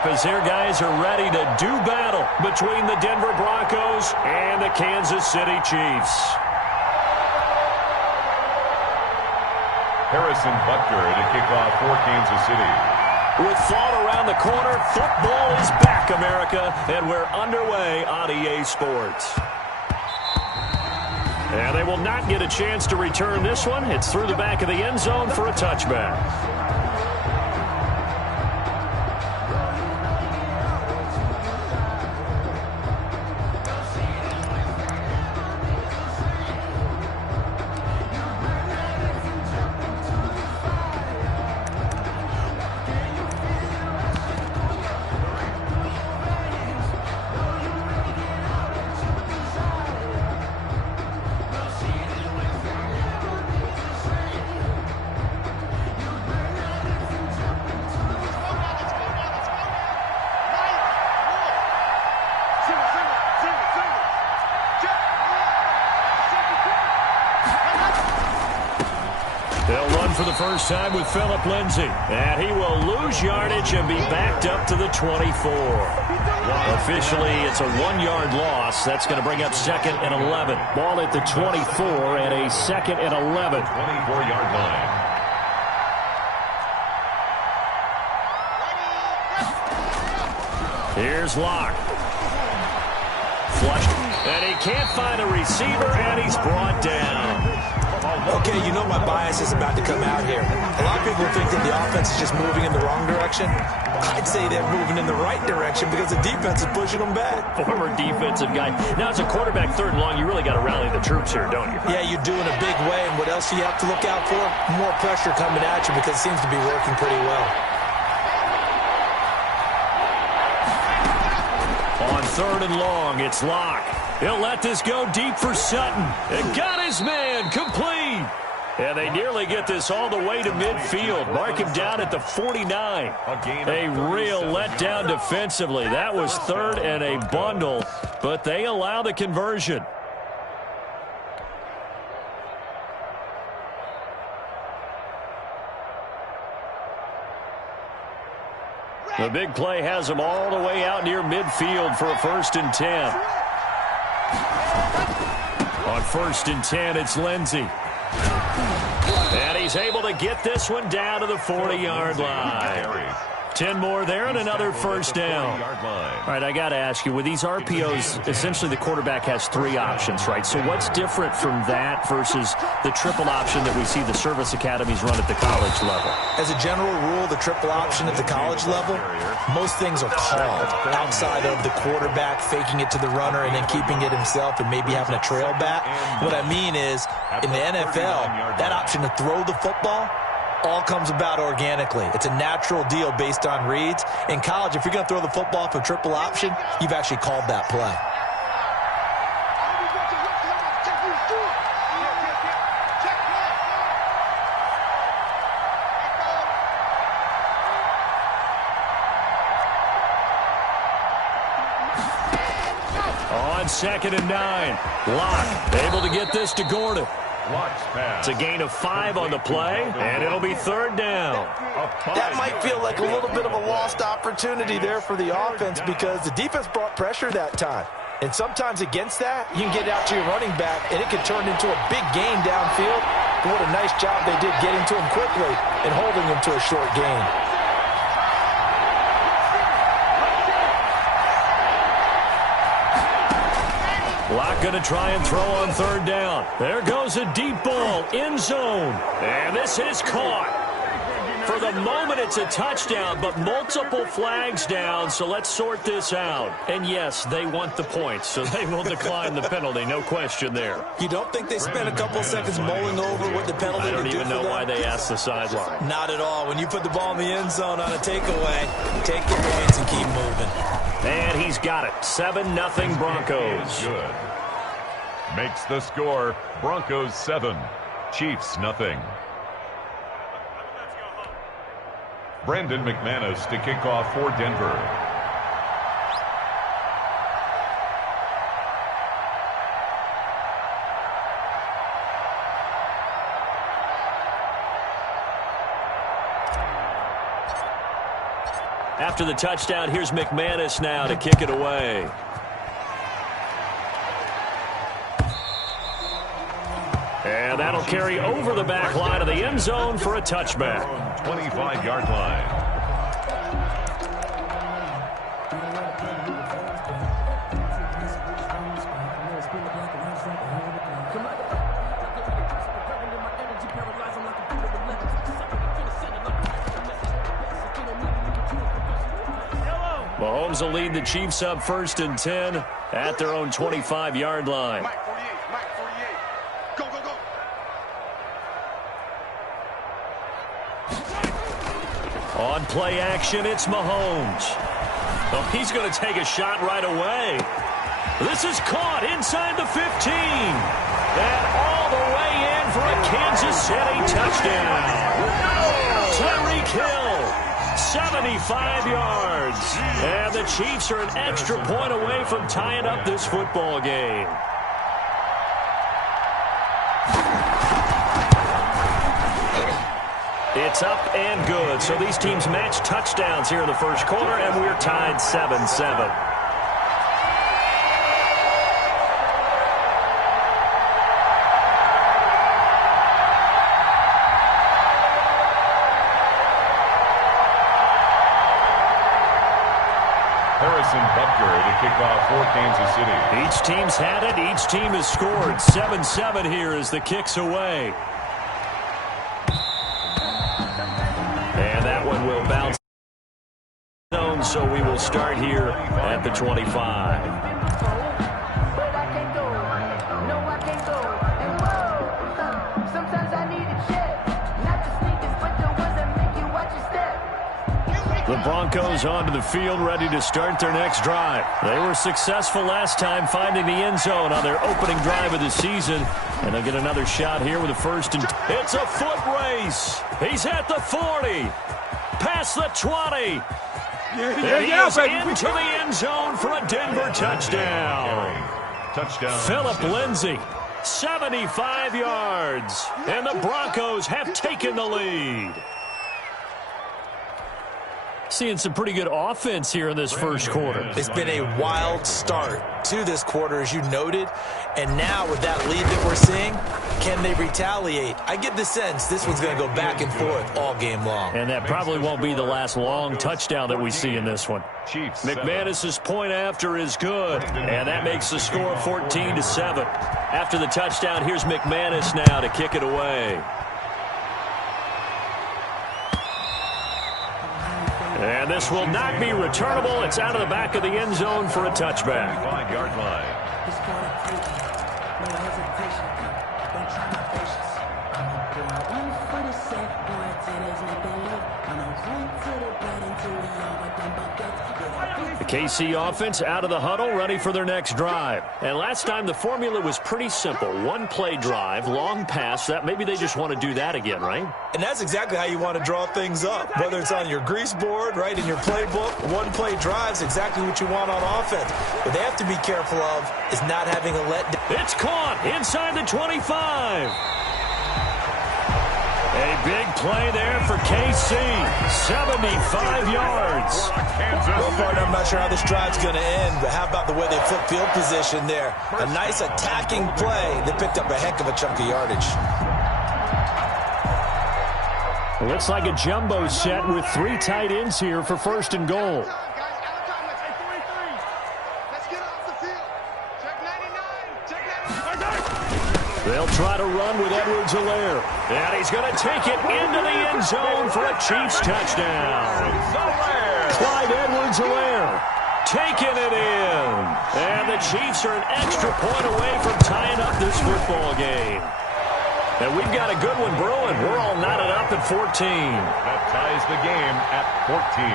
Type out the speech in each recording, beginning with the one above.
up as their guys are ready to do battle between the Denver Broncos and the Kansas City Chiefs. Harrison Butker to kick off for Kansas City. With fall around the corner, football is back, America, and we're underway on EA Sports. And they will not get a chance to return this one. It's through the back of the end zone for a touchback. For the first time with Phillip Lindsay. And he will lose yardage and be backed up to the 24. Officially, it's a 1-yard loss. That's going to bring up 2nd and 11. Ball at the 24 and a 2nd and 11. 24-yard line. Here's Locke. Flushed. And he can't find a receiver, and he's brought down. Okay, you know my bias is about to come out here. A lot of people think that the offense is just moving in the wrong direction. I'd say they're moving in the right direction because the defense is pushing them back. Former defensive guy. Now, as a quarterback 3rd and long, you really got to rally the troops here, don't you? Yeah, you do in a big way. And what else do you have to look out for? More pressure coming at you because it seems to be working pretty well. On 3rd and long, it's Locke. He'll let this go deep for Sutton. And got his man complete. And they nearly get this all the way to midfield. Mark him down at the 49. A real letdown defensively. That was 3rd and a bundle, but they allow the conversion. The big play has them all the way out near midfield for a 1st and 10. On 1st and 10, it's Lindsey. And he's able to get this one down to the 40-yard line. 10 more there and another first down. All right, I got to ask you, with these RPOs, essentially the quarterback has 3 options, right? So what's different from that versus the triple option that we see the service academies run at the college level? As a general rule, the triple option at the college level, most things are called outside of the quarterback faking it to the runner and then keeping it himself and maybe having a trail back. What I mean is, in the NFL, that option to throw the football all comes about organically. It's a natural deal based on reads. In college, if you're going to throw the football for triple option, you've actually called that play. On 2nd and 9, Locke able to get this to Gordon. It's a gain of 5 on the play, and it'll be 3rd down. That might feel like a little bit of a lost opportunity there for the offense because the defense brought pressure that time. And sometimes against that, you can get out to your running back, and it can turn into a big gain downfield. But what a nice job they did getting to him quickly and holding him to a short gain. Locke going to try and throw on 3rd down. There goes a deep ball, end zone. And this is caught. For the moment, it's a touchdown, but multiple flags down, so let's sort this out. And yes, they want the points, so they will decline the penalty, no question there. You don't think they spent a couple seconds mulling over what the penalty I don't would do even for know them? why they asked the sideline. Not at all. When you put the ball in the end zone on a takeaway, take the points and keep moving. And he's got it. 7-0 Broncos. Good. Makes the score Broncos 7, Chiefs nothing. Brandon McManus to kick off for Denver. After the touchdown, here's McManus now to kick it away. And that'll carry over the back line of the end zone for a touchback. 25-yard line. Mahomes will lead the Chiefs up 1st and 10 at their own 25-yard line. On play action, it's Mahomes. Oh, he's going to take a shot right away. This is caught inside the 15. And all the way in for a Kansas City touchdown. Tyreek Hill, 75 yards. And the Chiefs are an extra point away from tying up this football game. It's up and good. So these teams match touchdowns here in the first quarter, and we're tied 7-7. To kick off for Kansas City. Each team's had it. Each team has scored. 7-7 here as the kick's away. And that one will bounce. So we will start here at the 25. The Broncos onto the field, ready to start their next drive. They were successful last time finding the end zone on their opening drive of the season. And they'll get another shot here with a 1st and... It's a foot race. He's at the 40. Past the 20. And he is into the end zone for a Denver touchdown. Philip Lindsay, 75 yards. And the Broncos have taken the lead. Seeing some pretty good offense here in this first quarter. It's been a wild start to this quarter, as you noted. And now with that lead that we're seeing, can they retaliate? I get the sense this one's going to go back and forth all game long. And that probably won't be the last long touchdown that we see in this one. McManus's point after is good. And that makes the score 14-7. After the touchdown, here's McManus now to kick it away. And this will not be returnable. It's out of the back of the end zone for a touchback. 5-yard line. The KC offense out of the huddle, ready for their next drive. And last time the formula was pretty simple. One play drive, long pass. That maybe they just want to do that again, right? And that's exactly how you want to draw things up. Whether it's on your grease board, right, in your playbook, one play drive's exactly what you want on offense. What they have to be careful of is not having a letdown. It's caught inside the 25. A big play there for KC. 75 yards. Well, partner, I'm not sure how this drive's going to end, but how about the way they flip field position there? A nice attacking play. They picked up a heck of a chunk of yardage. Looks like a jumbo set with 3 tight ends here for 1st and goal. They'll try to run with Edwards-Helaire. And he's going to take it into the end zone for a Chiefs touchdown. Clyde Edwards-Helaire taking it in. And the Chiefs are an extra point away from tying up this football game. And we've got a good one brewing. We're all knotted up at 14. That ties the game at 14.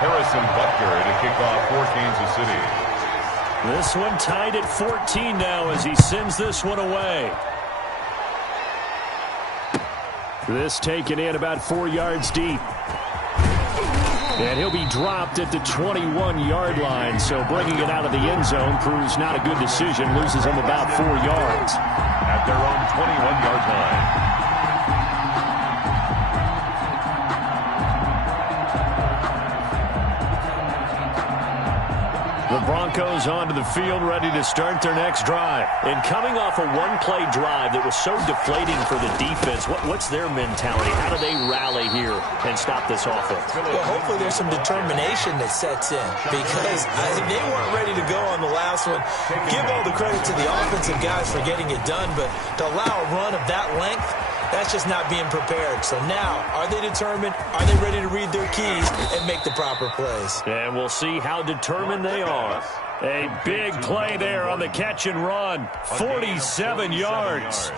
Harrison Butker to kick off for Kansas City. This one tied at 14 now as he sends this one away. This taken in about 4 yards deep. And he'll be dropped at the 21-yard line. So bringing it out of the end zone proves not a good decision. Loses him about 4 yards. At their own 21-yard line. The Broncos onto the field, ready to start their next drive. And coming off a one-play drive that was so deflating for the defense, what's their mentality? How do they rally here and stop this offense? Well, hopefully there's some determination that sets in, because they weren't ready to go on the last one. Give all the credit to the offensive guys for getting it done, but to allow a run of that length, that's just not being prepared. So now, are they determined? Are they ready to read their keys and make the proper plays? And we'll see how determined they are. A big play there on the catch and run. 47 yards.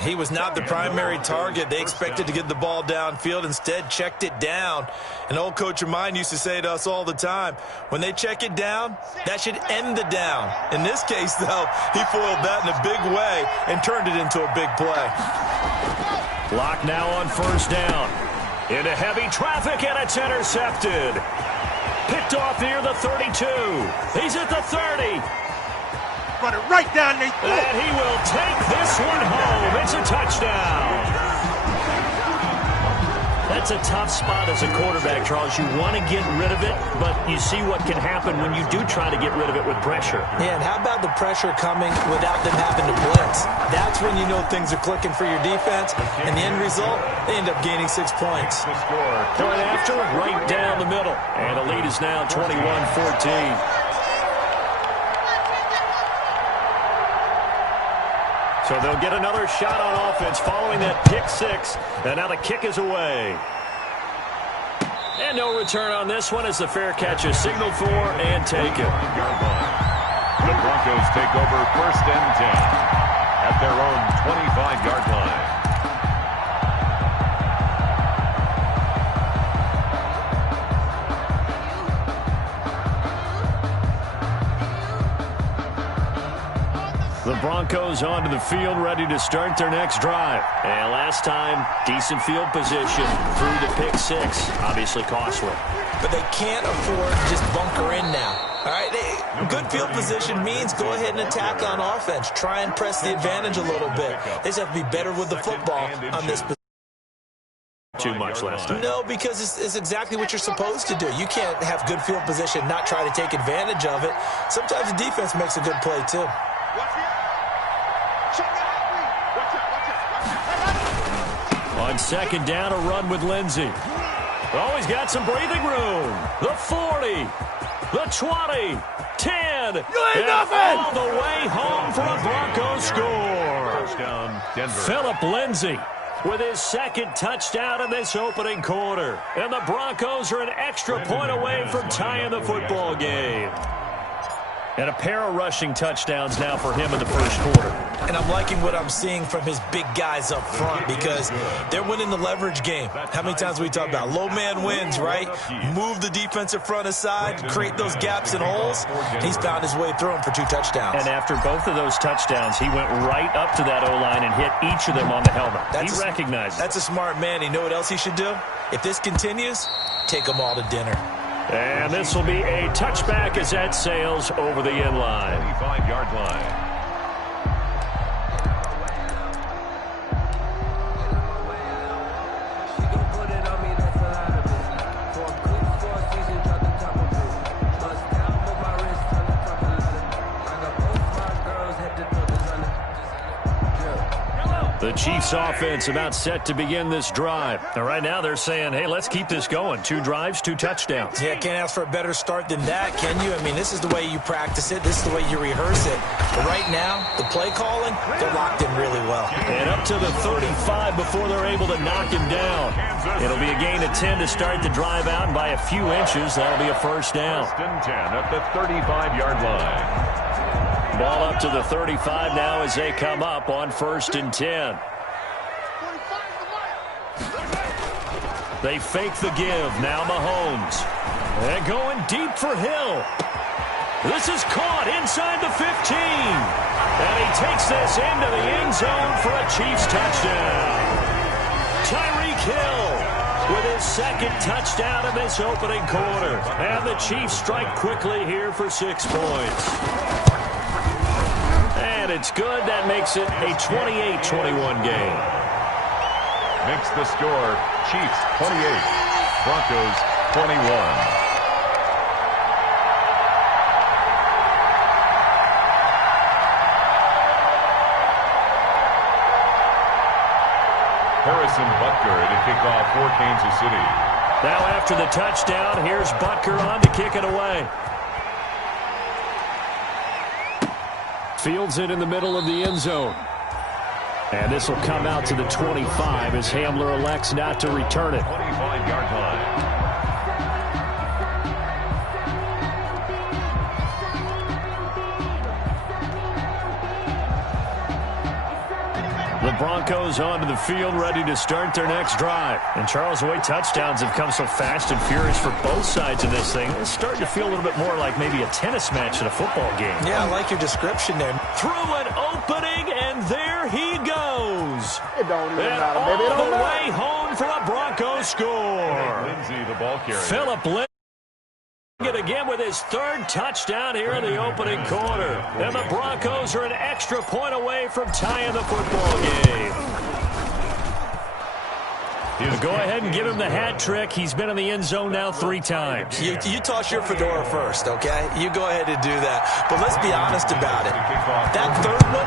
He was not the primary target. They expected to get the ball downfield. Instead, checked it down. An old coach of mine used to say to us all the time, when they check it down, that should end the down. In this case, though, he foiled that in a big way and turned it into a big play. Block now on first down. Into heavy traffic, and it's intercepted. Picked off near the 32. He's at the 30. Run it right down their throat. And he will take this one home. It's a touchdown. That's a tough spot as a quarterback, Charles. You want to get rid of it, but you see what can happen when you do try to get rid of it with pressure. Yeah, and how about the pressure coming without them having to blitz? That's when you know things are clicking for your defense, and the end result, they end up gaining 6 points. Point after, right down the middle. And the lead is now 21-14. So they'll get another shot on offense following that pick six. And now the kick is away. And no return on this one as the fair catch is signaled for and taken. The Broncos take over 1st and 10 at their own 25-yard line. The Broncos onto the field, ready to start their next drive. And last time, decent field position through the pick six. Obviously costly. But they can't afford to just bunker in now. All right, good field position means go ahead and attack on offense. Try and press the advantage a little bit. They just have to be better with the football on this position. Too much last time. No, because it's exactly what you're supposed to do. You can't have good field position, not try to take advantage of it. Sometimes the defense makes a good play, too. On second down, a run with Lindsey. Oh, he's got some breathing room. The 40, the 20, 10. You ain't nothing! All the way home for a Broncos score. Touchdown, Denver. Philip Lindsey with his second touchdown in this opening quarter. And the Broncos are an extra point away from tying the football game. And a pair of rushing touchdowns now for him in the first quarter. And I'm liking what I'm seeing from his big guys up front because they're winning the leverage game. How many times we talk about low man wins, right? Move the defensive front aside, create those gaps and holes. He's found his way through them for 2 touchdowns. And after both of those touchdowns, he went right up to that O-line and hit each of them on the helmet. He recognized it. That's a smart man. You know what else he should do? If this continues, take them all to dinner. And this will be a touchback as that sails over the end line. 25-yard line. The Chiefs offense about set to begin this drive. And right now they're saying, hey, let's keep this going. 2 drives, 2 touchdowns. Yeah, can't ask for a better start than that, can you? I mean, this is the way you practice it. This is the way you rehearse it. But right now, the play calling, they're locked in really well. And up to the 35 before they're able to knock him down. It'll be a gain of 10 to start the drive out, and by a few inches, that'll be a first down. 1st and 10 at the 35-yard line. Ball up to the 35 now as they come up on 1st and 10. They fake the give. Now Mahomes. And going deep for Hill. This is caught inside the 15. And he takes this into the end zone for a Chiefs touchdown. Tyreek Hill with his second touchdown in this opening quarter. And the Chiefs strike quickly here for 6 points. And it's good. That makes it a 28-21 game. Makes the score Chiefs 28, Broncos 21. Harrison Butker to kick off for Kansas City. Now after the touchdown, here's Butker on to kick it away. Fields it in the middle of the end zone. And this will come out to the 25 as Hamler elects not to return it. 25-yard line. The Broncos onto the field, ready to start their next drive. And Charles, the way touchdowns have come so fast and furious for both sides of this thing, it's starting to feel a little bit more like maybe a tennis match in a football game. Yeah, I like your description there. Through an opening, and there he goes. It don't even and matter, all baby. It don't the matter. way home for a Broncos score. Lindsay, the ball carrier. Phillip Lindsay again with his third touchdown here in the opening quarter. And the Broncos are an extra point away from tying the football game. Go ahead and give him the hat trick. He's been in the end zone now 3 times. You toss your fedora first, okay? You go ahead and do that. But let's be honest about it. That third one,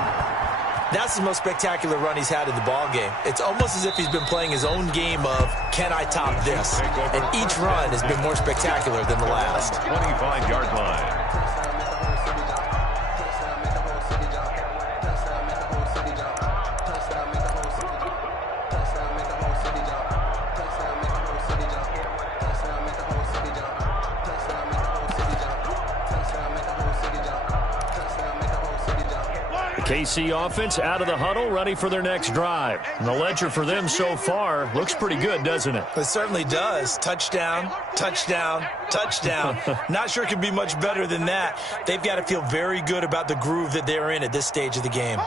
that's the most spectacular run he's had in the ball game. It's almost as if he's been playing his own game of, can I top this? And each run has been more spectacular than the last. 25-yard line. KC offense out of the huddle, ready for their next drive. And the ledger for them so far looks pretty good, doesn't it? It certainly does. Touchdown, touchdown, touchdown. Not sure it can be much better than that. They've got to feel very good about the groove that they're in at this stage of the game.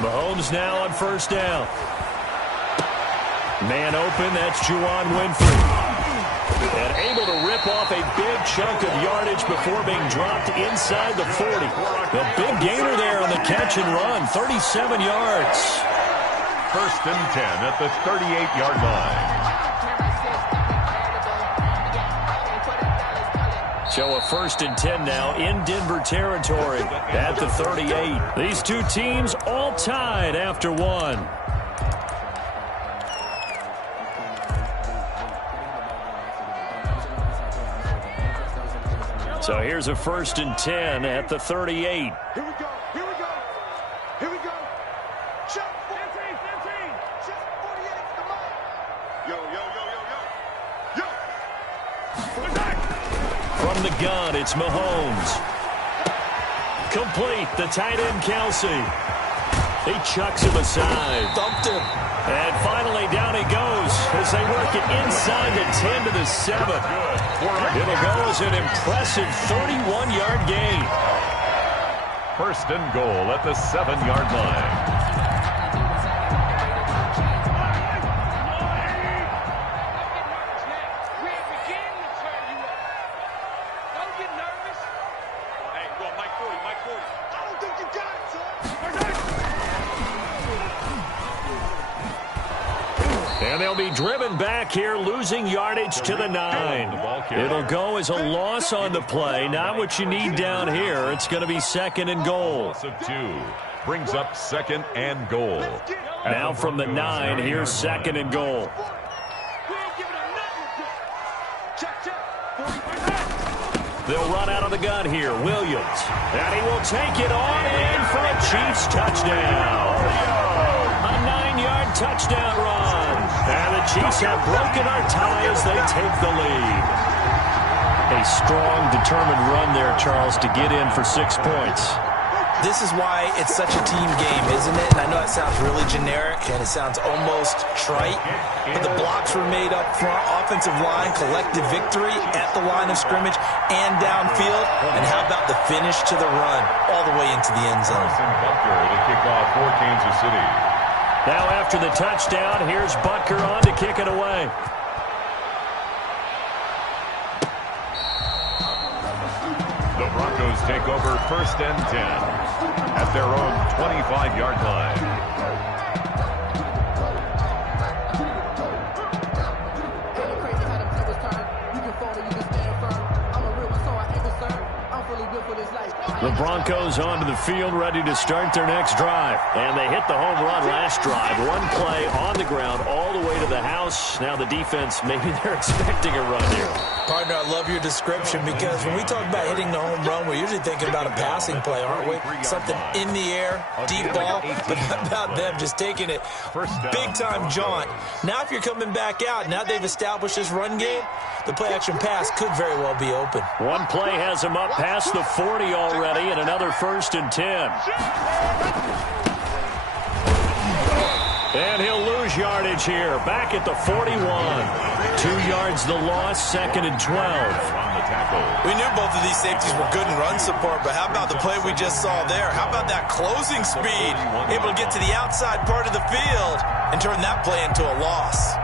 Mahomes now on first down. Man open, that's Juwan Winfrey. And able to rip off a big chunk of yardage before being dropped inside the 40. The big gainer there on the catch and run, 37 yards. First and 10 at the 38-yard line. So a first and 10 now in Denver territory at the 38. These two teams all tied after one. So here's a first and 10 at the 38. Here we go. Here we go. Here we go. Check 15. Check 48. Come on. Yo. From the gun, it's Mahomes. Complete, the tight end, Kelsey. He chucks him aside. Thumped him. And finally, down he goes as they work it inside the 10 to the 7. It'll go as an impressive 31-yard gain. First and goal at the 7-yard line. And they'll be driven back here, losing yardage to the 9. It'll go as a loss on the play. Not what you need down here. It's going to be second and goal. Loss of 2 brings up second and goal. Now from the 9, here's second and goal. They'll run out of the gun here. Williams. And he will take it on in for a Chiefs touchdown. A 9-yard touchdown run. And the Chiefs have broken our tie as they take the lead. A strong, determined run there, Charles, to get in for 6 points. This is why it's such a team game, isn't it? And I know it sounds really generic and it sounds almost trite, but the blocks were made up front, offensive line, collective victory at the line of scrimmage and downfield. And how about the finish to the run all the way into the end zone? Harrison Butker to kick off for Kansas City. Now after the touchdown, here's Butker on to kick it away. The Broncos take over first and 10 at their own 25-yard line. The Broncos onto the field, ready to start their next drive. And they hit the home run last drive. One play on the ground all the way to the house. Now the defense, maybe they're expecting a run here. Partner, I love your description because when we talk about hitting the home run, we're usually thinking about a passing play, aren't we? Something in the air, deep ball. But how about them just taking it big-time jaunt? Now if you're coming back out, now they've established this run game, the play-action pass could very well be open. One play has him up past the 40 already, and another 1st and 10. And he'll lose yardage here, back at the 41. 2 yards the loss, 2nd and 12. We knew both of these safeties were good in run support, but how about the play we just saw there? How about that closing speed? Able to get to the outside part of the field and turn that play into a loss.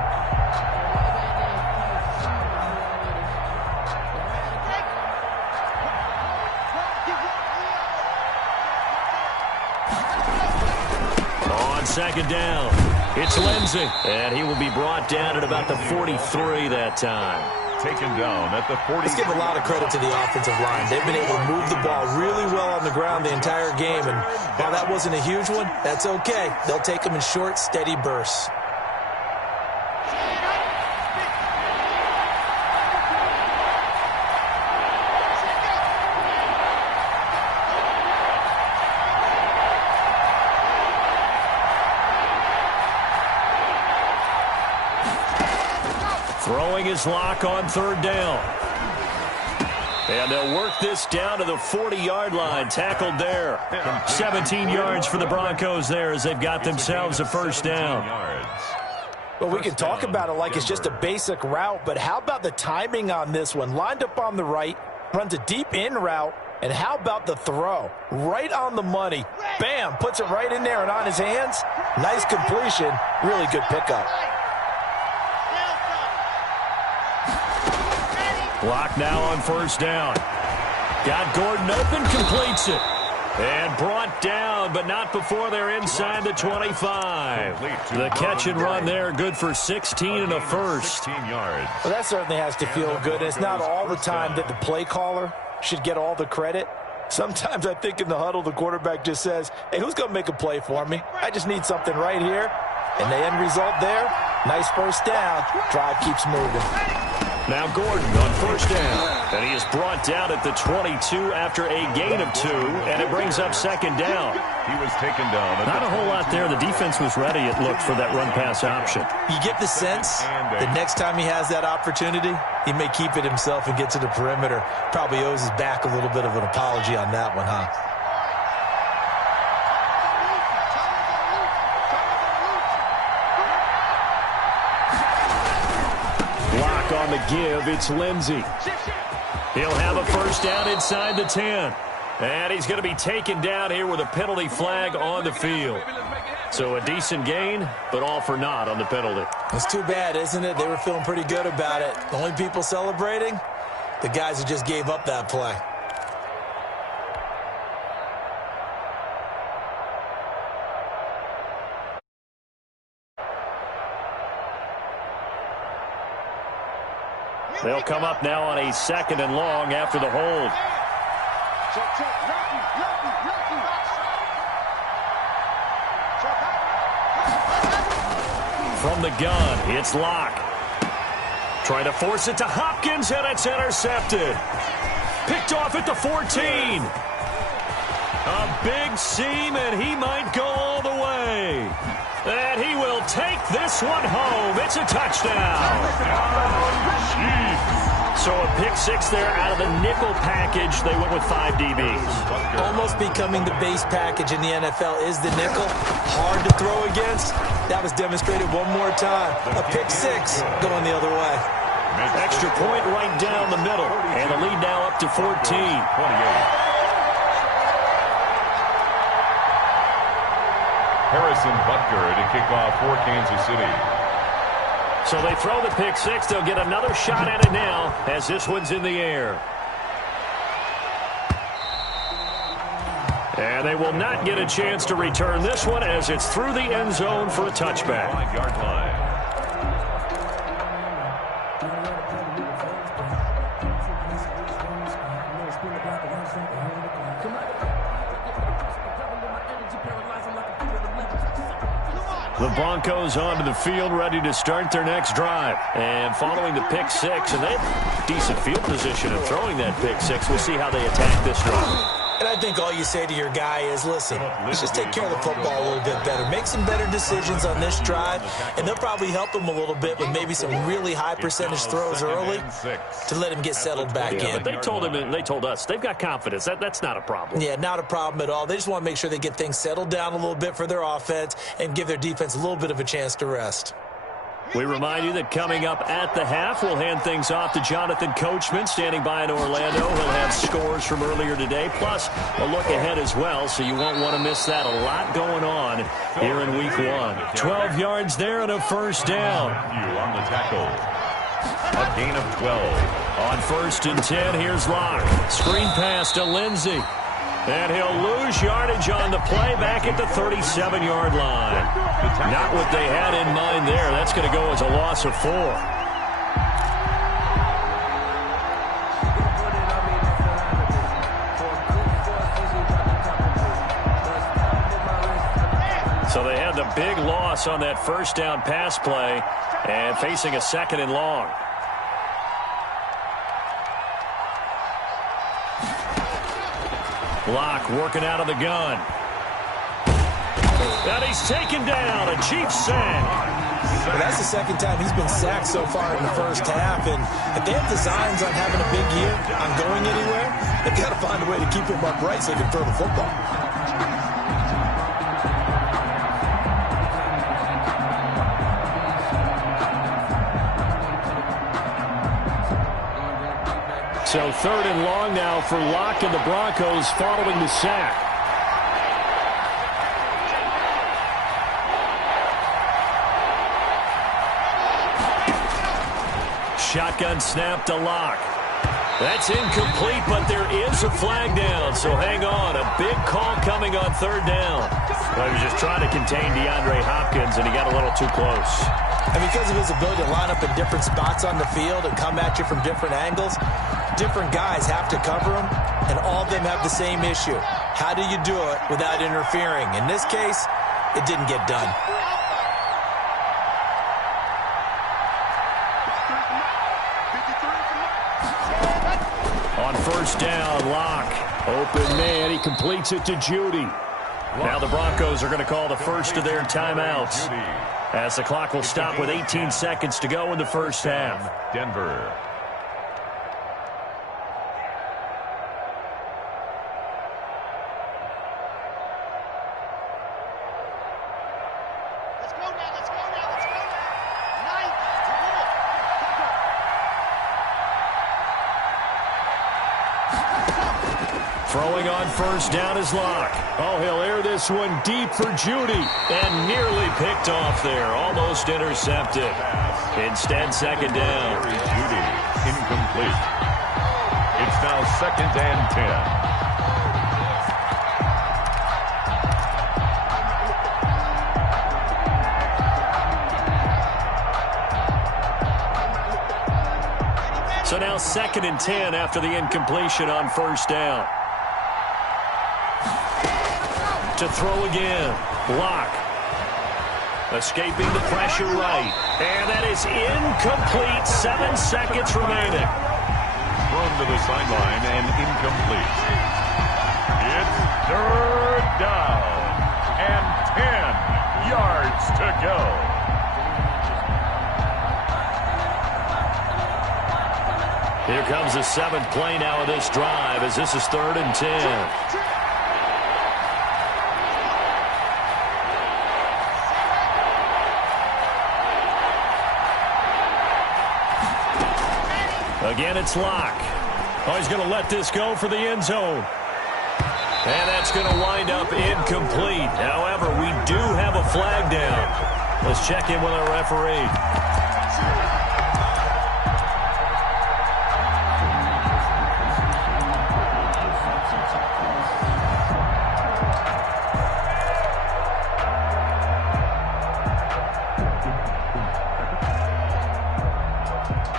On 2nd down, it's Lindsey, and he will be brought down at about the 43 that time. Taken down at the 40. Let's give a lot of credit to the offensive line. They've been able to move the ball really well on the ground the entire game, and while that wasn't a huge one, that's okay. They'll take them in short, steady bursts. Throwing his lock on 3rd down. And they'll work this down to the 40-yard line. Tackled there. 17 yards for the Broncos there as they've got themselves a 1st down. Well, we can talk about it like it's just a basic route, but how about the timing on this one? Lined up on the right, runs a deep in route, and how about the throw? Right on the money. Bam, puts it right in there and on his hands. Nice completion. Really good pickup. Block now on 1st down. Got Gordon open, completes it. And brought down, but not before they're inside the 25. The catch and run there, good for 16 and a 1st. Well, that certainly has to feel good. It's not all the time that the play caller should get all the credit. Sometimes I think in the huddle, the quarterback just says, hey, who's going to make a play for me? I just need something right here. And the end result there, nice 1st down. Drive keeps moving. Now Gordon on 1st down. And he is brought down at the 22 after a gain of 2. And it brings up 2nd down. He was taken down. Not a whole lot there. The defense was ready, it looked, for that run-pass option. You get the sense that next time he has that opportunity, he may keep it himself and get to the perimeter. Probably owes his back a little bit of an apology on that one, huh? On the give, it's Lindsey. He'll have a 1st down inside the 10. And he's going to be taken down here with a penalty flag on the field. So a decent gain, but all for naught on the penalty. It's too bad, isn't it? They were feeling pretty good about it. The only people celebrating, the guys who just gave up that play. They'll come up now on a 2nd and long after the hold. From the gun, it's Locke. Trying to force it to Hopkins, and it's intercepted. Picked off at the 14. A big seam, and he might go all the way. And he will take this one home. It's a touchdown. So a pick 6 there out of the nickel package. They went with 5 DBs. Almost becoming the base package in the NFL is the nickel. Hard to throw against. That was demonstrated one more time. A pick 6 going the other way. Extra point right down the middle. And the lead now up to 14. 28. Harrison Butker to kick off for Kansas City. So they throw the pick 6. They'll get another shot at it now as this one's in the air. And they will not get a chance to return this one as it's through the end zone for a touchback. 5-yard line. The Broncos onto the field, ready to start their next drive. And following the pick six, and they have decent field position of throwing that pick six. We'll see how they attack this drive. And I think all you say to your guy is, listen, let's just take care of the football a little bit better. Make some better decisions on this drive, and they'll probably help him a little bit with maybe some really high percentage throws early to let him get settled back in. But they told him, and they told us, they've got confidence. That's not a problem. Yeah, not a problem at all. They just want to make sure they get things settled down a little bit for their offense and give their defense a little bit of a chance to rest. We remind you that coming up at the half, we'll hand things off to Jonathan Coachman, standing by in Orlando. He'll have scores from earlier today, plus a look ahead as well, so you won't want to miss that. A lot going on here in Week 1. 12 yards there and a first down. On the tackle. A gain of 12. On 1st and 10, here's Locke. Screen pass to Lindsey. And he'll lose yardage on the play back at the 37-yard line. Not what they had in mind there. That's going to go as a loss of 4. So they had the big loss on that first down pass play and facing a 2nd and long. Locke working out of the gun. And he's taken down. A cheap sack. Well, that's the 2nd time he's been sacked so far in the first half. And if they have designs on having a big year, on going anywhere, they've got to find a way to keep him upright so they can throw the football. So 3rd and long now for Locke and the Broncos following the sack. Shotgun snap to Locke. That's incomplete, but there is a flag down, so hang on. A big call coming on 3rd down. Well, he was just trying to contain DeAndre Hopkins, and he got a little too close. And because of his ability to line up in different spots on the field and come at you from different angles, different guys have to cover him, and all of them have the same issue. How do you do it without interfering? In this case, it didn't get done. On 1st down, Locke. Open man. He completes it to Judy. Now the Broncos are going to call the first of their timeouts, as the clock will stop with 18 seconds to go in the first half. Denver. Throwing on 1st down is Locke. Oh, he'll air this one deep for Judy. And nearly picked off there. Almost intercepted. Instead, 2nd down. Judy, incomplete. It's now 2nd and 10. So now 2nd and 10 after the incompletion on 1st down. To throw again. Locke. Escaping the pressure right. And that is incomplete. 7 seconds remaining. Thrown to the sideline and incomplete. It's 3rd down. And 10 yards to go. Here comes the 7th play now of this drive, as this is 3rd and 10. Again, it's Locke. Oh, he's going to let this go for the end zone. And that's going to wind up incomplete. However, we do have a flag down. Let's check in with our referee.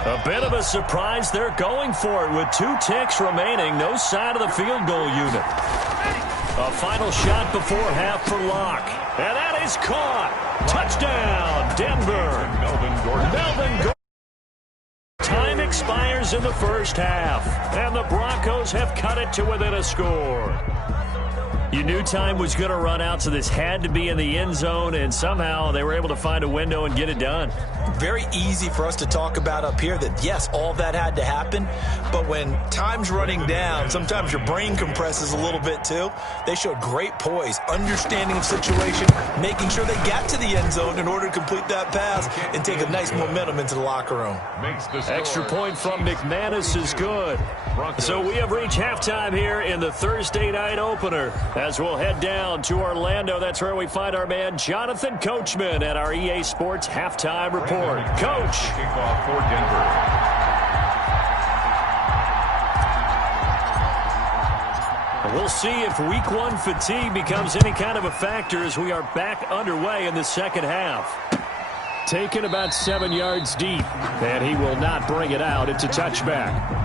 A bit of a surprise. They're going for it with 2 ticks remaining. No sign of the field goal unit. A final shot before half for Locke. And that is caught. Touchdown, Denver. Melvin Gordon. Time expires in the first half. And the Broncos have cut it to within a score. You knew time was going to run out, so this had to be in the end zone, and somehow they were able to find a window and get it done. Very easy for us to talk about up here that, yes, all that had to happen, but when time's running down, sometimes your brain compresses a little bit too. They showed great poise, understanding of situation, making sure they got to the end zone in order to complete that pass and take a nice momentum into the locker room. Extra point from McManus is good. So we have reached halftime here in the Thursday night opener. As we'll head down to Orlando, that's where we find our man Jonathan Coachman at our EA Sports Halftime Report. Coach. Kickoff for Denver. We'll see if week 1 fatigue becomes any kind of a factor as we are back underway in the second half. Taken about 7 yards deep, and he will not bring it out. It's a touchback.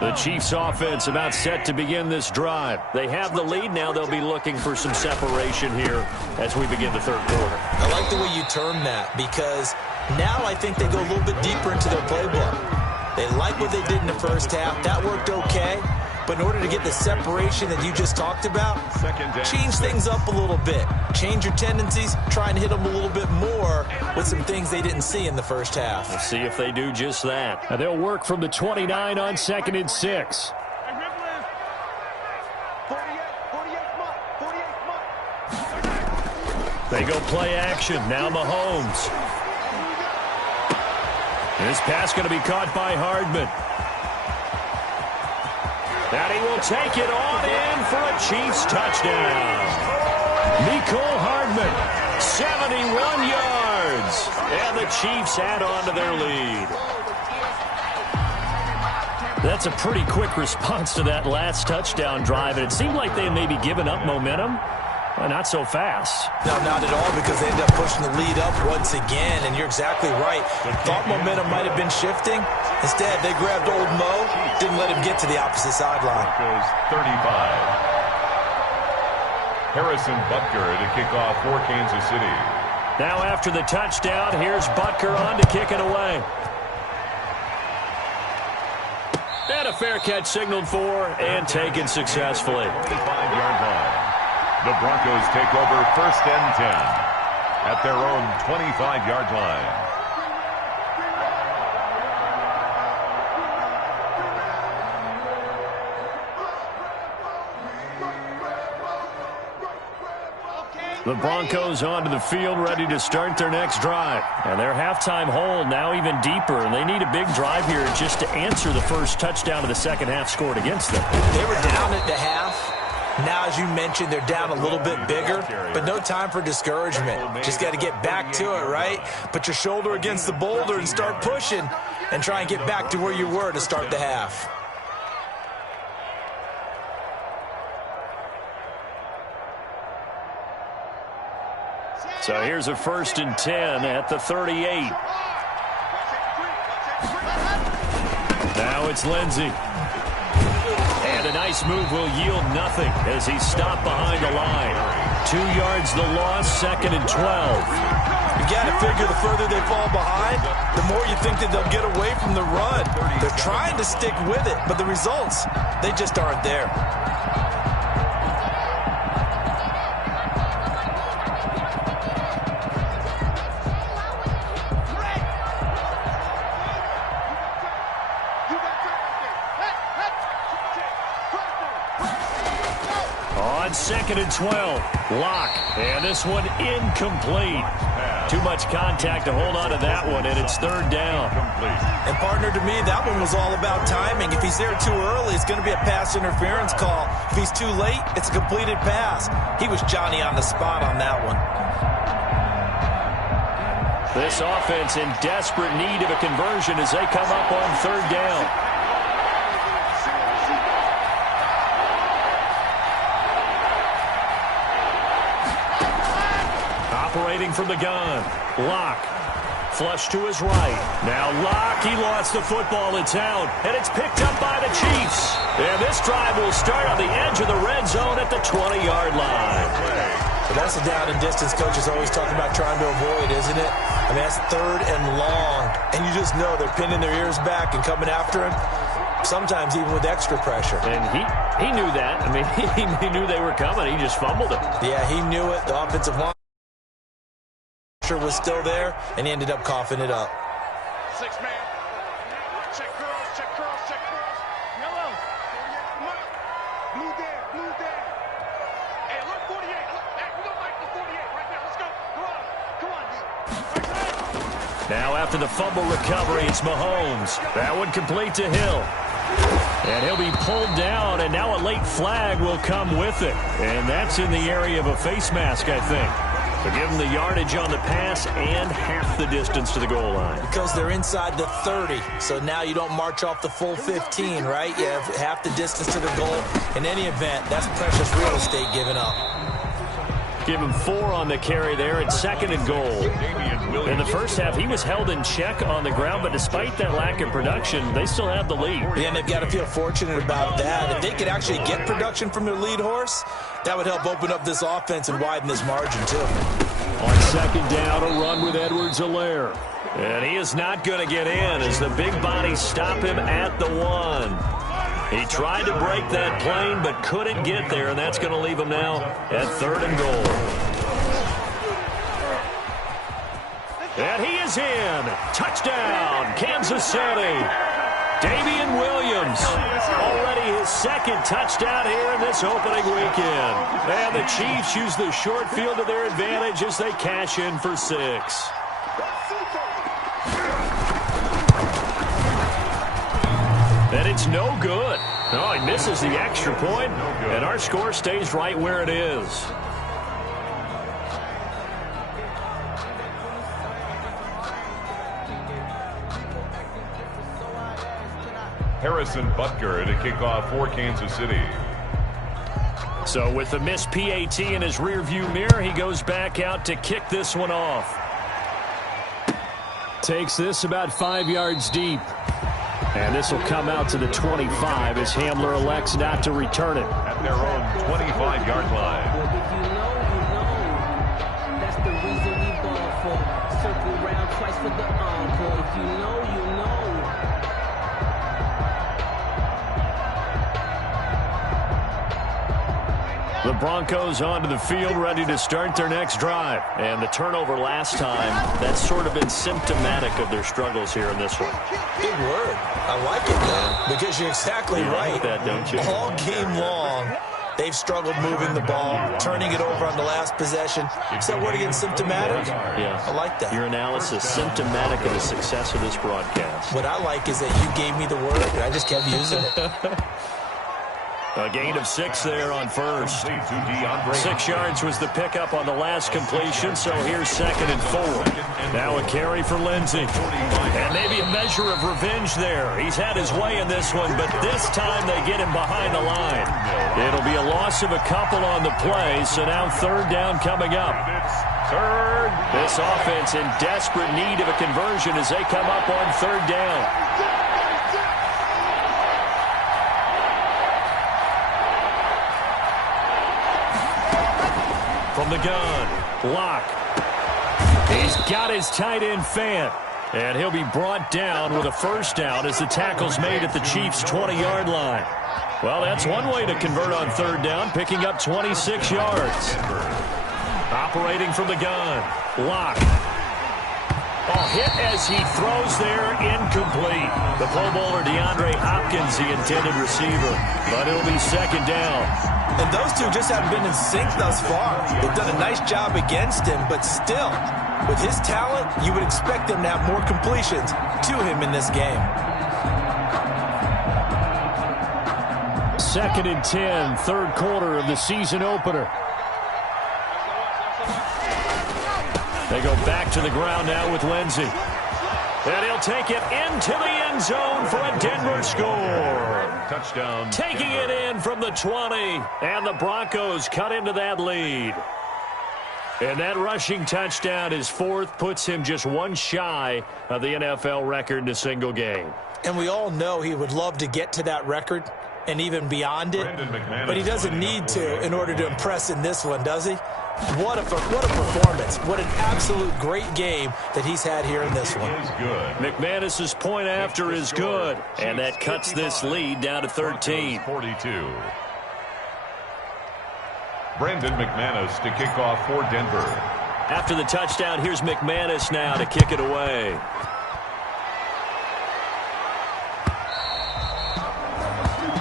The Chiefs offense about set to begin this drive. They have the lead. Now they'll be looking for some separation here as we begin the third quarter. I like the way you term that because now I think they go a little bit deeper into their playbook. They like what they did in the first half. That worked okay. But in order to get the separation that you just talked about, change things up a little bit. Change your tendencies. Try and hit them a little bit more with some things they didn't see in the first half. We'll see if they do just that. And they'll work from the 29 on 2nd and 6. They go play action. Now Mahomes. This pass going to be caught by Hardman. And he will take it on in for a Chiefs touchdown. Mecole Hardman, 71 yards. And the Chiefs add on to their lead. That's a pretty quick response to that last touchdown drive. And it seemed like they had maybe given up momentum. Well, not so fast. No, not at all, because they end up pushing the lead up once again, and you're exactly right. Thought momentum might have been shifting. Instead, they grabbed old Mo, didn't let him get to the opposite sideline. Goes 35. Harrison Butker to kick off for Kansas City. Now after the touchdown, here's Butker on to kick it away. And a fair catch signaled for and taken successfully. 25-yard line. The Broncos take over 1st and 10 at their own 25-yard line. The Broncos onto the field, ready to start their next drive. And their halftime hole now even deeper, and they need a big drive here just to answer the first touchdown of the second half scored against them. They were down at the half. Now, as you mentioned, they're down a little bit bigger, but no time for discouragement. Just got to get back to it, right? Put your shoulder against the boulder and start pushing and try and get back to where you were to start the half. So here's a 1st and 10 at the 38. Now it's Lindsey. And a nice move will yield nothing as he's stopped behind the line. 2 yards the loss, 2nd and 12. You got to figure the further they fall behind, the more you think that they'll get away from the run. They're trying to stick with it, but the results, they just aren't there. On 2nd and 12, Locke, and this one incomplete. Too much contact to hold on to that one, and it's 3rd down. And partner, to me, that one was all about timing. If he's there too early, it's going to be a pass interference call. If he's too late, it's a completed pass. He was Johnny on the spot on that one. This offense in desperate need of a conversion as they come up on 3rd down. Operating from the gun. Locke. Flush to his right. Now Locke, he lost the football. It's out, and it's picked up by the Chiefs. And this drive will start on the edge of the red zone at the 20-yard line. But that's a down and distance coach is always talking about trying to avoid, isn't it? I mean, that's 3rd and long, and you just know they're pinning their ears back and coming after him, sometimes even with extra pressure. And he knew that. I mean, he knew they were coming. He just fumbled it. Yeah, he knew it. The offensive line was still there, and he ended up coughing it up. 6-man. Check girls, check girls, check girls. Yellow. Blue there, blue there. Hey, look, 48. Look, hey, we don't like the 48 right now. Let's go. Come on, D. Now after the fumble recovery, it's Mahomes. That one complete to Hill. And he'll be pulled down, and now a late flag will come with it. And that's in the area of a face mask, I think. To give them the yardage on the pass and half the distance to the goal line. Because they're inside the 30, so now you don't march off the full 15, right? You have half the distance to the goal. In any event, that's precious real estate given up. Give him 4 on the carry there at 2nd and goal. In the first half, he was held in check on the ground, but despite that lack of production, they still have the lead. Yeah, and they've got to feel fortunate about that. If they could actually get production from their lead horse, that would help open up this offense and widen this margin, too. On 2nd down, a run with Edwards-Helaire. And he is not going to get in as the big bodies stop him at the 1. He tried to break that plane but couldn't get there, and that's going to leave him now at 3rd and goal. And he is in. Touchdown, Kansas City. Damian Williams, already his 2nd touchdown here in this opening weekend. And the Chiefs use the short field to their advantage as they cash in for 6. And it's no good. No, he misses the extra point, and our score stays right where it is. Harrison Butker to kick off for Kansas City. So with the missed PAT in his rearview mirror, he goes back out to kick this one off. Takes this about 5 yards deep. And this will come out to the 25 as Hamler elects not to return it. At their own 25-yard line. Well, if you know, that's the reason we ball for. Circle round twice for the encore. If you know, you know. The Broncos onto the field, ready to start their next drive. And the turnover last time, that's sort of been symptomatic of their struggles here in this one. Big word. I like it, though, because you're exactly right. Like that, don't you? All game long, they've struggled moving the ball, turning it over on the last possession. Is that word again, symptomatic? Yeah. I like that. Your analysis, symptomatic of the success of this broadcast. What I like is that you gave me the word, and I just kept using it. A gain of 6 there on first. 6 yards was the pickup on the last completion, so here's 2nd and 4. Now a carry for Lindsey. And maybe a measure of revenge there. He's had his way in this one, but this time they get him behind the line. It'll be a loss of a couple on the play, so now 3rd down coming up. This offense in desperate need of a conversion as they come up on 3rd down. From the gun, Locke. He's got his tight end Fant. And he'll be brought down with a 1st down as the tackle's made at the Chiefs' 20-yard line. Well, that's one way to convert on 3rd down, picking up 26 yards. Operating from the gun, Locke. Hit as he throws there, incomplete. The Pro Bowler DeAndre Hopkins, the intended receiver. But it'll be 2nd down. And those two just haven't been in sync thus far. They've done a nice job against him, but still, with his talent, you would expect them to have more completions to him in this game. 2nd and 10, 3rd quarter of the season opener. They go back to the ground now with Lindsey. And he'll take it into the end zone for a Denver score. Touchdown. Taking it in from the 20. And the Broncos cut into that lead. And that rushing touchdown, his fourth, puts him just one shy of the NFL record in a single game. And we all know he would love to get to that record and even beyond it, but he doesn't need to in order to impress in this one, does he? What a performance. What an absolute great game that he's had here in this one. McManus's point after is good, and that cuts this lead down to 13. 42. Brandon McManus to kick off for Denver. After the touchdown, here's McManus now to kick it away.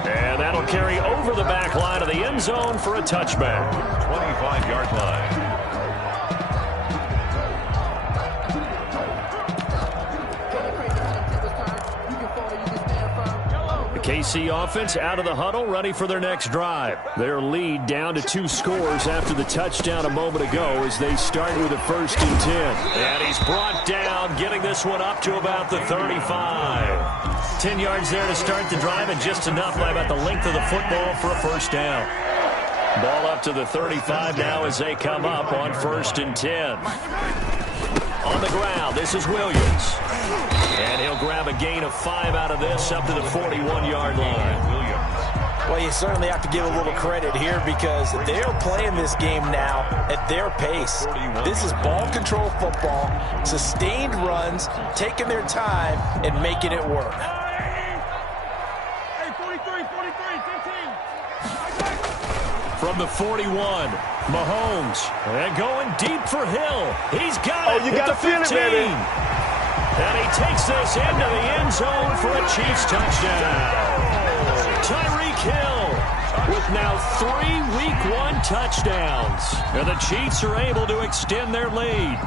And that'll carry over the back line of the end zone for a touchback. 25-yard line. The KC offense out of the huddle, ready for their next drive. Their lead down to 2 scores after the touchdown a moment ago as they start with a 1st and 10. And he's brought down, getting this one up to about the 35. 10 yards there to start the drive, and just enough by about the length of the football for a 1st down. Ball up to the 35 now as they come up on 1st and 10. On the ground, this is Williams. And he'll grab a gain of 5 out of this up to the 41-yard line. Well, you certainly have to give a little credit here because they're playing this game now at their pace. This is ball control football, sustained runs, taking their time, and making it work. Hey, 43, 15. From the 41, Mahomes. And going deep for Hill. He's got it. You got to feel it, baby. And he takes this into the end zone for a Chiefs touchdown. Tyreek Hill with now 3 Week 1 touchdowns. And the Chiefs are able to extend their lead.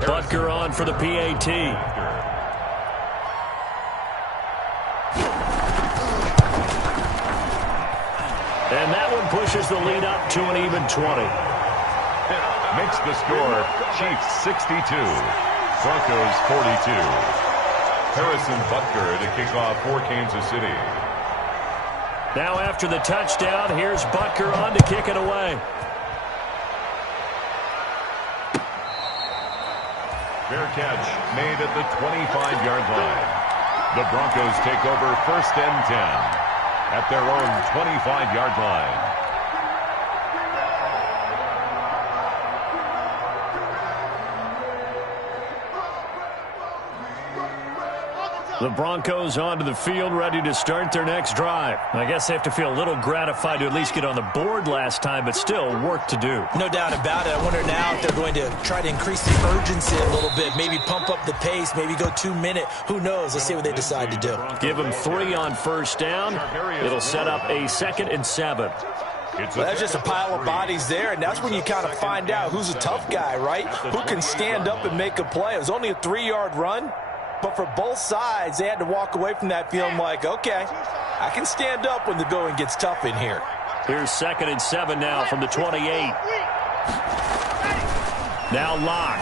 Butker on for the PAT. And that one pushes the lead up to an even 20. Makes the score Chiefs 62, Broncos 42. Harrison Butker to kick off for Kansas City. Now after the touchdown, here's Butker on to kick it away. Fair catch made at the 25-yard line. The Broncos take over 1st and 10 at their own 25-yard line. The Broncos onto the field, ready to start their next drive. I guess they have to feel a little gratified to at least get on the board last time, but still work to do. No doubt about it. I wonder now if they're going to try to increase the urgency a little bit, maybe pump up the pace, maybe go 2 minute. Who knows? Let's see what they decide to do. Give them 3 on 1st down. It'll set up a 2nd and 7. Well, that's just a pile of bodies there, and that's when you kind of find out who's a tough guy, right? Who can stand up and make a play. It was only a 3-yard run. But for both sides, they had to walk away from that feeling like, okay, I can stand up when the going gets tough in here. Here's 2nd and 7 now from the 28. Now Locke.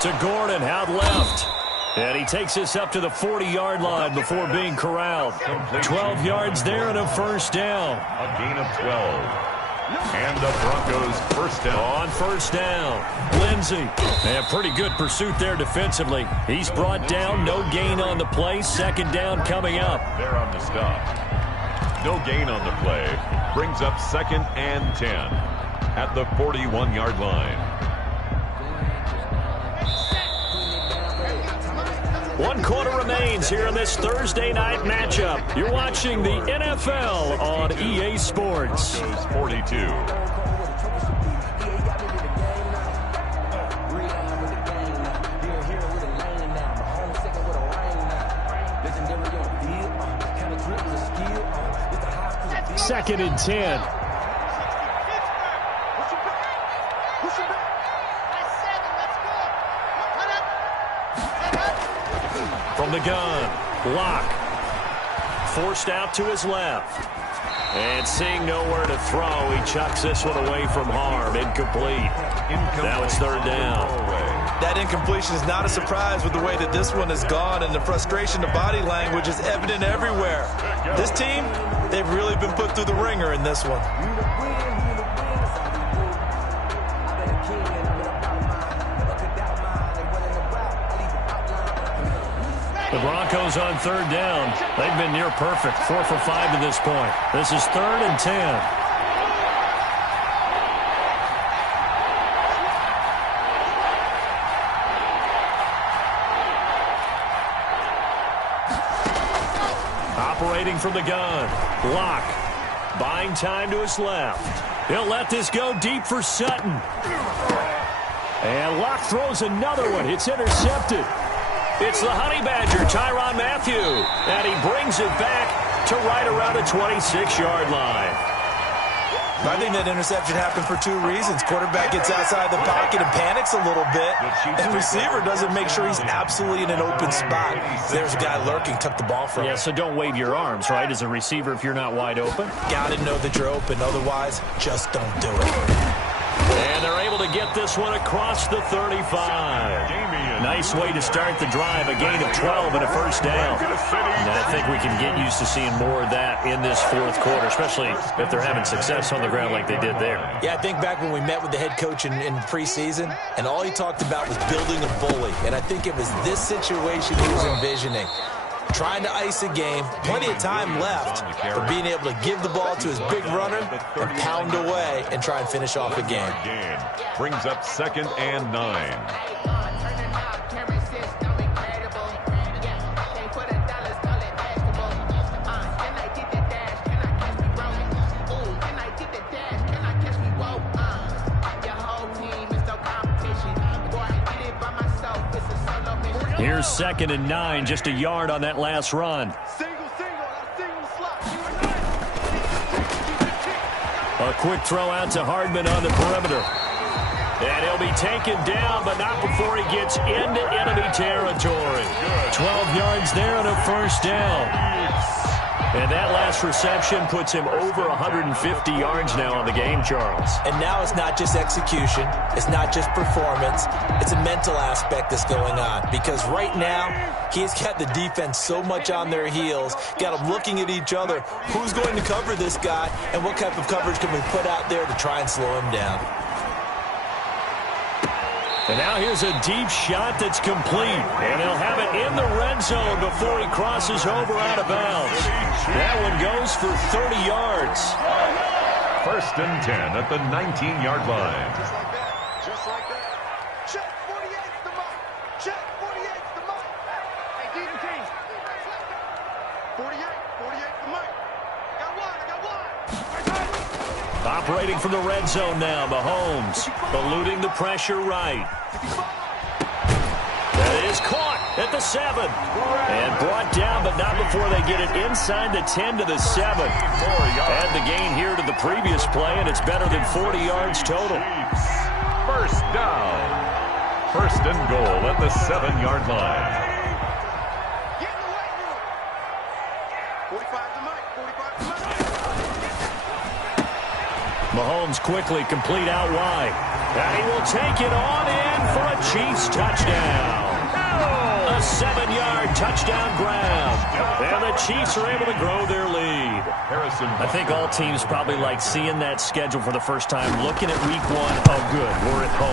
To Gordon, out left. And he takes this up to the 40-yard line before being corralled. 12 yards there and a 1st down. A gain of 12. And the Broncos 1st down. On 1st down, Lindsey. And pretty good pursuit there defensively. He's brought down, no gain on the play. 2nd down coming up. There on the stop. No gain on the play. Brings up 2nd and 10 at the 41-yard line. 1 quarter remains here in this Thursday night matchup. You're watching the NFL on EA Sports. 42. Second and 10. From the gun, Locke. Forced out to his left. And seeing nowhere to throw, he chucks this one away from harm. Incomplete. Now it's 3rd down. That incompletion is not a surprise with the way that this one has gone, and the frustration, the body language is evident everywhere. This team, they've really been put through the ringer in this one. The Broncos on third down. They've been near perfect, 4 for 5 to this point. This is 3rd and 10. Operating from the gun. Lock. Buying time to his left. He'll let this go deep for Sutton. And Lock throws another one. It's intercepted. It's the Honey Badger, Tyrann Mathieu. And he brings it back to right around the 26-yard line. I think that interception happened for 2 reasons. Quarterback gets outside the pocket and panics a little bit. And receiver doesn't make sure he's absolutely in an open spot. There's a guy lurking, took the ball from him. Yeah, so don't wave your arms, right, as a receiver if you're not wide open. Got to know that you're open. Otherwise, just don't do it. And they're able to get this one across the 35. Nice way to start the drive, a gain of 12 and a first down. And I think we can get used to seeing more of that in this 4th quarter, especially if they're having success on the ground like they did there. Yeah, I think back when we met with the head coach in preseason, and all he talked about was building a bully. And I think it was this situation he was envisioning. Trying to ice a game, plenty of time left, but being able to give the ball to his big runner and pound away and try and finish off a game. Brings up 2nd and 9. Here's 2nd and 9, just a yard on that last run. A quick throw out to Hardman on the perimeter. And he'll be taken down, but not before he gets into enemy territory. 12 yards there and a first down. And that last reception puts him over 150 yards now on the game, Charles. And now it's not just execution. It's not just performance. It's a mental aspect that's going on. Because right now, he's got the defense so much on their heels, got them looking at each other. Who's going to cover this guy, and what type of coverage can we put out there to try and slow him down? And now here's a deep shot that's complete. And he'll have it in the red zone before he crosses over out of bounds. That one goes for 30 yards. 1st and 10 at the 19-yard line. Just like that. Check 48's the mark. Check 48's the mark. Hey, D&T. 48 the mark. I got one. Operating from the red zone now, Mahomes eluding the pressure right. That is caught at the 7. And brought down, but not before they get it inside the 10 to the 7. Add the gain here to the previous play, and it's better than 40 yards total. First down. 1st and goal at the 7-yard line. Get in the weight room. 45 to Mike. 45 to Mike. Mahomes quickly complete out wide. And he will take it on in for a Chiefs touchdown. A 7-yard touchdown grab. And the Chiefs are able to grow their lead. I think all teams probably like seeing that schedule for the first time, looking at week 1. Oh, good, we're at home.